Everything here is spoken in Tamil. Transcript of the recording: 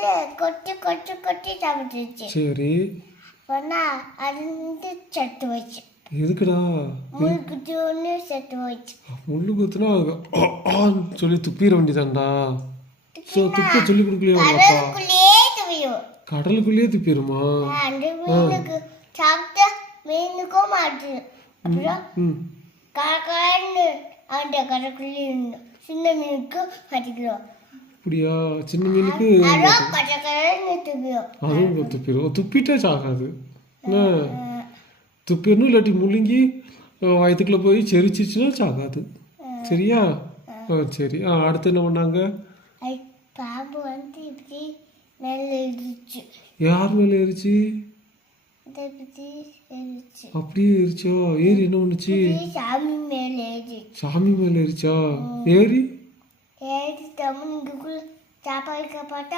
வந்து கொட்டி கொட்டி கொட்டி சாப்பிட்டுருச்சு. சரி. சொன்னா அது வந்து செத்து போயிடுச்சு. எதுக்குடா? முள் குத்தியோன்னு செத்து போயிடுச்சு. முள்ளு குத்துனா சொல்லி துப்பிட வேண்டியதான்டா. துப்ப சொல்லி கொடுக்கலையா உங்க அப்பா? கடலுக்குள்ளேயே துவியும். கடலுக்குள்ளேயே துப்பிடுமா? அந்த மீனுக்கு சாப்பிட்டா மீனுக்கும் மாட்டு. அப்புறம் காக்கான்னு அந்த கடற்குள்ளே இருந்தோம். சின்ன மீனுக்கு மாட்டிக்கிறோம். அப்படியா? சின்ன மீனுக்கு அதுவும் துப்பிடும். துப்பிட்டா சாகாது. என்ன துப்பிடணும், இல்லாட்டி முழுங்கி வயிற்றுக்குள்ளே போய் செரிச்சிச்சுன்னா சாகாது. சரியா? சரி. அடுத்து என்ன பண்ணாங்க? பாம்பு வந்து இப்படி மேலே ஏறிச்சு. யார் மேலே ஏறிச்சு? அப்படியே ஏறிச்சா? ஏறி என்ன பண்ணுச்சு? சாமி மேலே ஏறி. சாமி மேலே ஏறிச்சா? ஏறி ஏறி தமிழ்க்குள்ள சாப்பாடு பார்த்தா